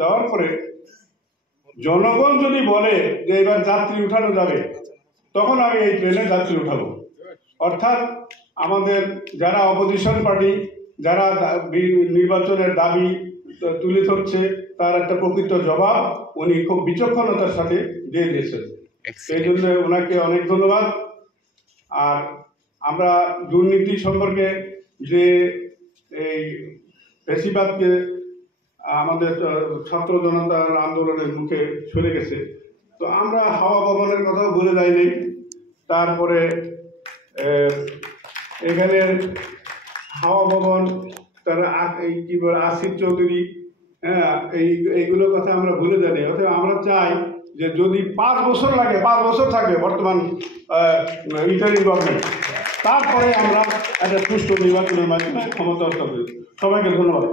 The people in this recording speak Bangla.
দেওয়ার পরে জনগণ যদি বলে যে এবার যাত্রী উঠানো যাবে, তখন আমি এই ট্রেনে যাত্রী উঠাবো। অর্থাৎ আমাদের যারা অপোজিশন পার্টি, যারা নির্বাচনের দাবি তুলে ধরছে, তার একটা প্রকৃত জবাব উনি খুব বিচক্ষণতার সাথে দিয়ে দিয়েছেন। সেই জন্য ওনাকে অনেক ধন্যবাদ। আর আমরা দুর্নীতি সম্পর্কে যে এই বেশিরভাগকে আমাদের ছাত্র জনতার আন্দোলনের মুখে সরে গেছে, তো আমরা হাওয়া ভবনের কথাও ভুলে যাইনি। তারপরে এখানে হাওয়া ভবন, তারা এই কি বলে আসিফ চৌধুরী, হ্যাঁ, এইগুলোর কথা আমরা ভুলে যাই। অর্থাৎ আমরা চাই যে যদি 5 বছর লাগে, 5 বছর থাকে বর্তমান ইন্টারিম গভর্নমেন্ট, তারপরে আমরা একটা সুষ্ঠু নির্বাচনের মাধ্যমে ক্ষমতা হস্তান্তর। সবাইকে ধন্যবাদ।